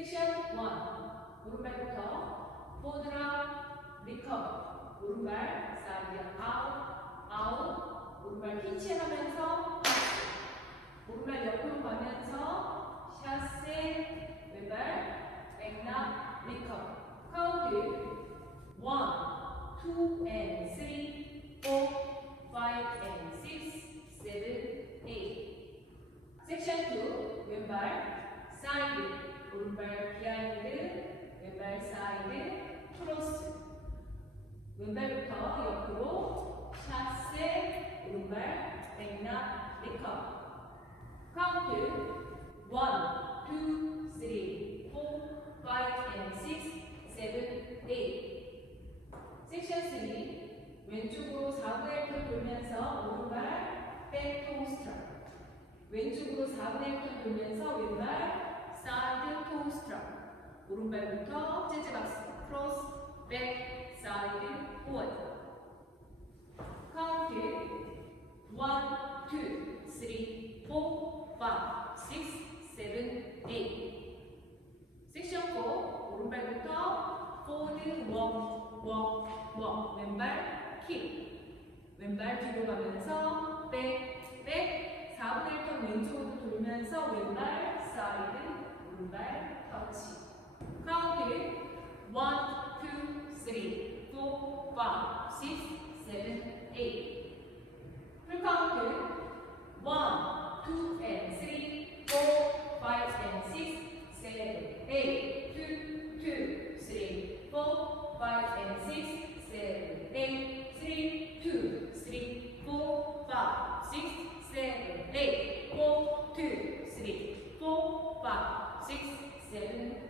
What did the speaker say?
섹션 1. 오른발부터 포드락 리커버. 오른발 사이드 아웃. 오른발 피치하면서 오른발 옆으로 가면서 샷세. 왼발 백락 리커버. 카운트 1, 2 and 3, 4, 5 and 6, 7, 8. 섹션 2. 왼발 사이드. 오른발 비하인드, 왼발 사이드, 크로스. 왼발부터 옆으로 샷세, 오른발 백락 리커. 카운트 1, 2, 3, 4, 5 and 6, 7, 8. 섹션 3. 왼쪽으로 4분의 1톤 돌면서 오른발 백토 스트럭. 왼쪽으로 4분의 1톤 돌면서 왼발 사이드 토 스트럭. 오른발부터 재즈박스 크로스 백 사이드 포워드. 카운트 1, 2, 3, 4, 5, 6, 7, 8. 섹션 4. 오른발부터 포드 워 왼발 킥. 왼발 뒤로 가면서 백 4분의 1톤 왼쪽으로 돌면서 왼발 사이드 오른발 터치. 카운트 1, 2, 3, 4, 5, 6, 7, 8. 풀카운트 1, 2 and 3, 4, 5 and 6, 7, 8. 2, 3, 4, 5 and 6, 7, 8. 3, 2, 3, 4, 5, 6, 7, 8. 4, 2, 3, 4, 5, 6, 7,